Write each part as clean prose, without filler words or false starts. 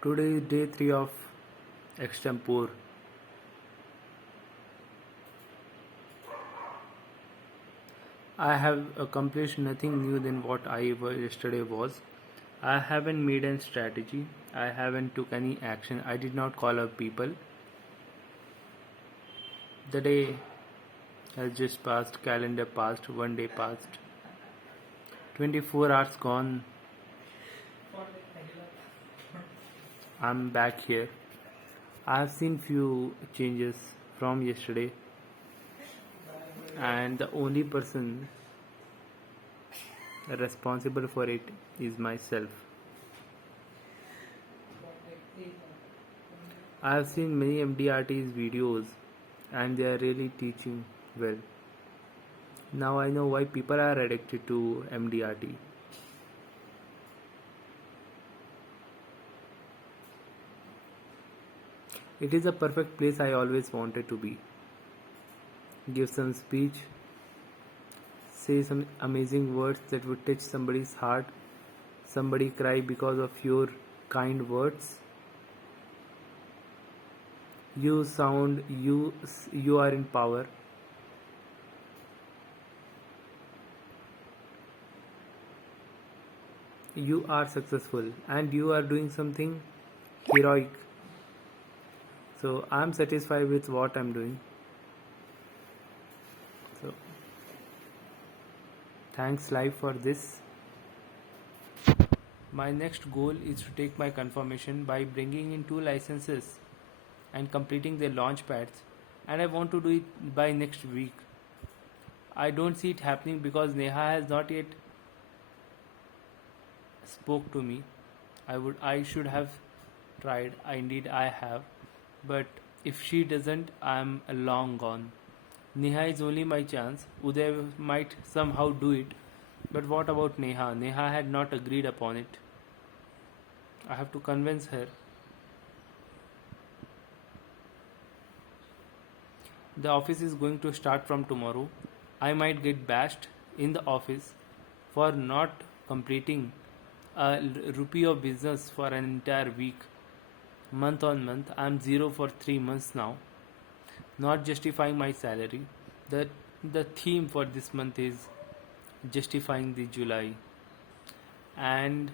Today is day 3 of extempore. I have accomplished nothing new than what I yesterday was. I haven't made any strategy. I haven't took any action. I did not call up people. The day has just passed. Calendar passed. One day passed. 24 hours gone. I'm back here. I have seen few changes from yesterday, and the only person responsible for it is myself. I have seen many MDRT's videos and they are really teaching well. Now I know why people are addicted to MDRT. It is a perfect place I always wanted to be. Give some speech, say some amazing words that would touch somebody's heart, somebody cry because of your kind words. You are in power. You are successful and you are doing something heroic. So I'm satisfied with what I'm doing. So thanks life for this. My next goal is to take my confirmation by bringing in 2 licenses and completing their launch pads, and I want to do it by next week. I don't see it happening because Neha has not yet spoke to me. I should have tried. Indeed I have. But if she doesn't, I'm long gone. Neha is only my chance. Uday might somehow do it. But what about Neha? Neha had not agreed upon it. I have to convince her. The office is going to start from tomorrow. I might get bashed in the office for not completing a rupee of business for an entire week. Month on month, I'm zero for 3 months now. Not justifying my salary. The, the theme for this month is justifying the July. And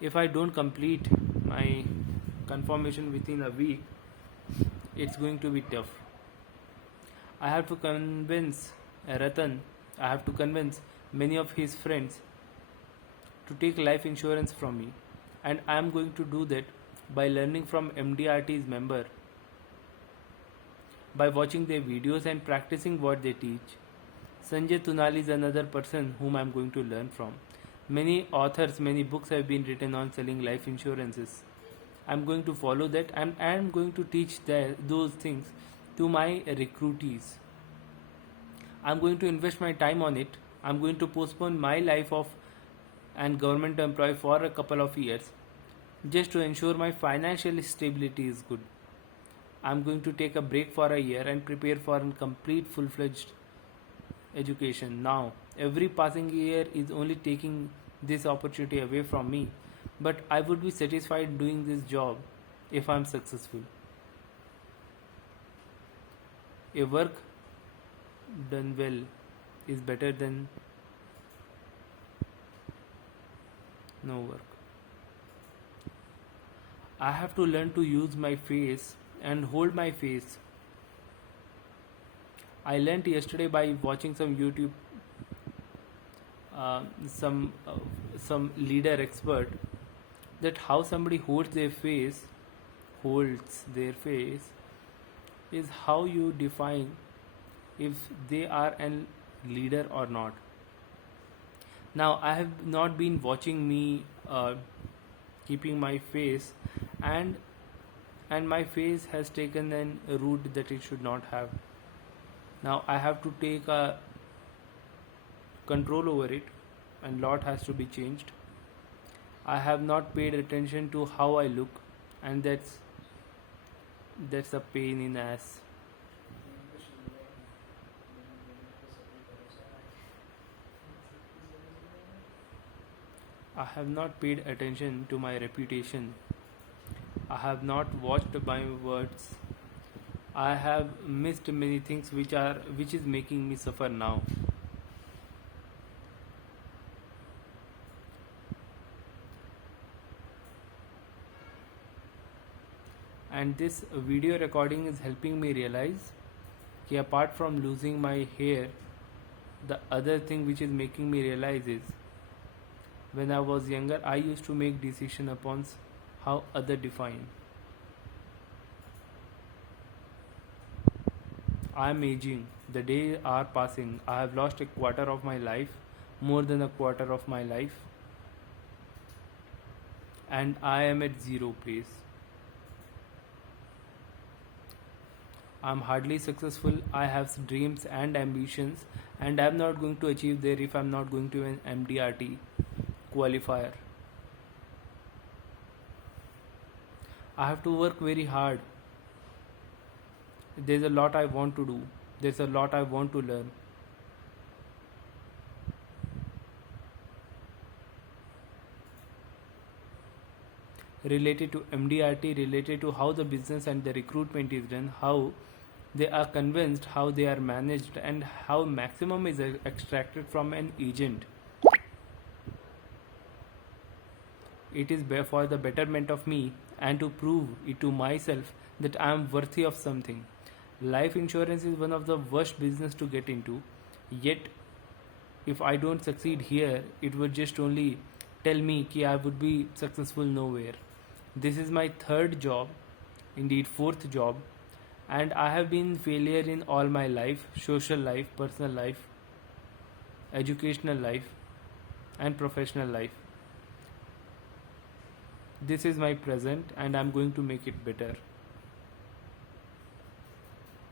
if I don't complete my confirmation within a week, it's going to be tough. I have to convince Ratan, I have to convince many of his friends to take life insurance from me, and I am going to do that by learning from MDRT's member, by watching their videos and practicing what they teach. Sanjay Tunali is another person whom I am going to learn from. Many authors, many books have been written on selling life insurances. I'm going to follow that and I'm going to teach those things to my recruitees. I'm going to invest my time on it. I'm going to postpone my life of an government employee for a couple of years just to ensure my financial stability is good. I'm going to take a break for a year and prepare for a complete full-fledged education. Now, every passing year is only taking this opportunity away from me, but I would be satisfied doing this job if I'm successful. A work done well is better than no work. I have to learn to use my face and hold my face. I learned yesterday by watching some YouTube, uh, some uh, some leader expert, that how somebody holds their face is how you define if they are a leader or not. Now I have not been watching me keeping my face, and my face has taken a route that it should not have. Now I have to take a control over it, and lot has to be changed. I have not paid attention to how I look, and that's a pain in ass. I have not paid attention to my reputation. I have not watched my words. I have missed many things which is making me suffer now. And this video recording is helping me realize that apart from losing my hair, the other thing which is making me realize is when I was younger I used to make decision upon how other define. I am aging. The days are passing. I have lost a quarter of my life, more than a quarter of my life, and I am at zero place. I am hardly successful. I have dreams and ambitions, and I am not going to achieve there if I am not going to an MDRT qualifier. I have to work very hard. There's a lot I want to do. There's a lot I want to learn. Related to MDRT, related to how the business and the recruitment is done, how they are convinced, how they are managed, and how maximum is extracted from an agent. It is for the betterment of me and to prove it to myself that I am worthy of something. Life insurance is one of the worst business to get into, yet if I don't succeed here, it would just only tell me that I would be successful nowhere. This is my third job, indeed fourth job, and I have been failure in all my life, social life, personal life, educational life, and professional life. This is my present, and I'm going to make it better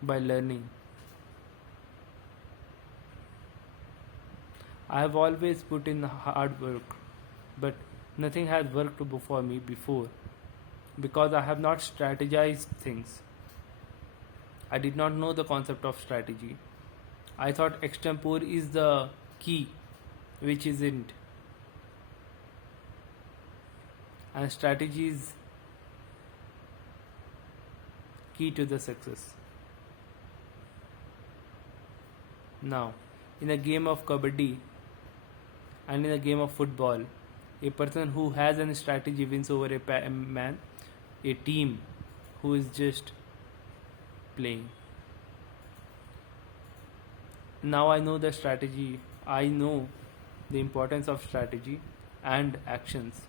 by learning. I have always put in hard work, but nothing has worked for me before because I have not strategized things. I did not know the concept of strategy. I thought extempore is the key, which isn't. And strategy is key to the success. Now, in a game of kabaddi and in a game of football, a person who has a strategy wins over a man, a team who is just playing. Now I know the strategy, I know the importance of strategy and actions.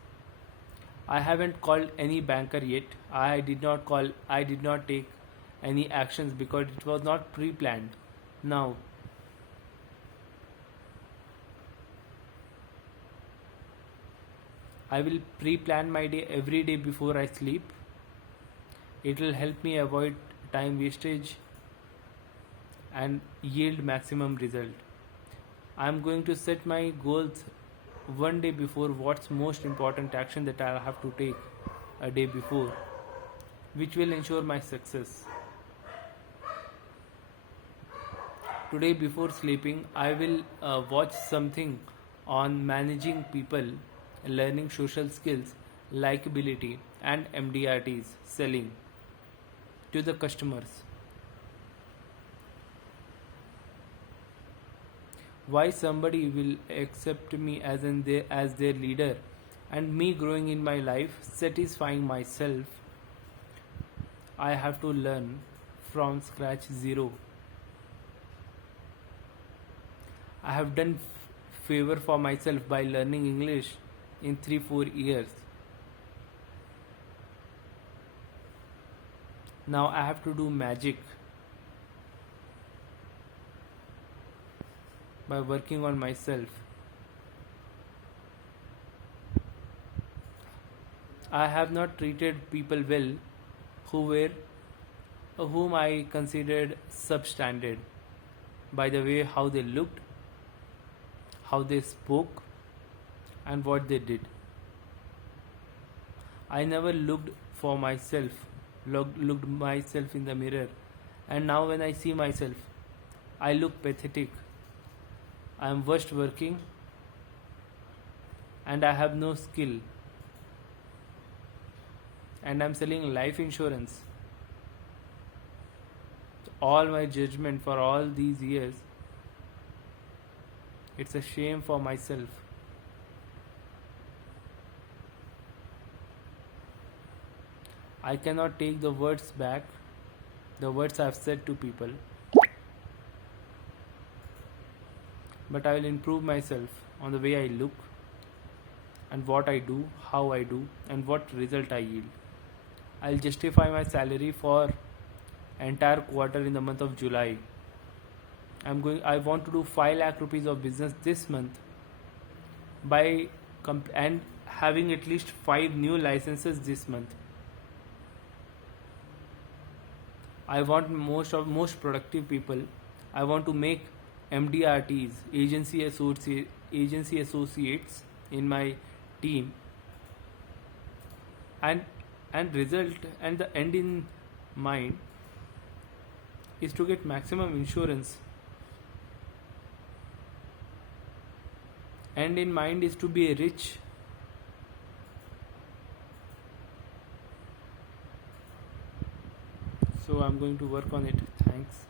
I haven't called any banker yet. I did not take any actions because it was not pre-planned. Now, I will pre-plan my day every day before I sleep. It will help me avoid time wastage and yield maximum result. I am going to set my goals one day before what's most important action that I have to take a day before, which will ensure my success. Today before sleeping, I will watch something on managing people, learning social skills, likability, and MDRTs, selling to the customers. Why somebody will accept me as their leader, and me growing in my life, satisfying myself, I have to learn from scratch zero. I have done favor for myself by learning English in 3-4 years. Now I have to do magic by working on myself. I have not treated people well whom I considered substandard by the way how they looked, how they spoke, and what they did. I never looked for myself, looked myself in the mirror, and now when I see myself, I look pathetic. I am worst working and I have no skill, and I'm selling life insurance. All my judgment for all these years, it's a shame for myself. I cannot take the words back, the words I've said to people, but I will improve myself on the way I look and what I do, how I do, and what result I yield. I'll justify my salary for entire quarter in the month of July. I want to do 5 lakh rupees of business this month by and having at least 5 new licenses this month. I want most productive people. I want to make MDRTs, agency associates in my team, and the end in mind is to get maximum insurance. End in mind is to be rich. So I'm going to work on it. Thanks.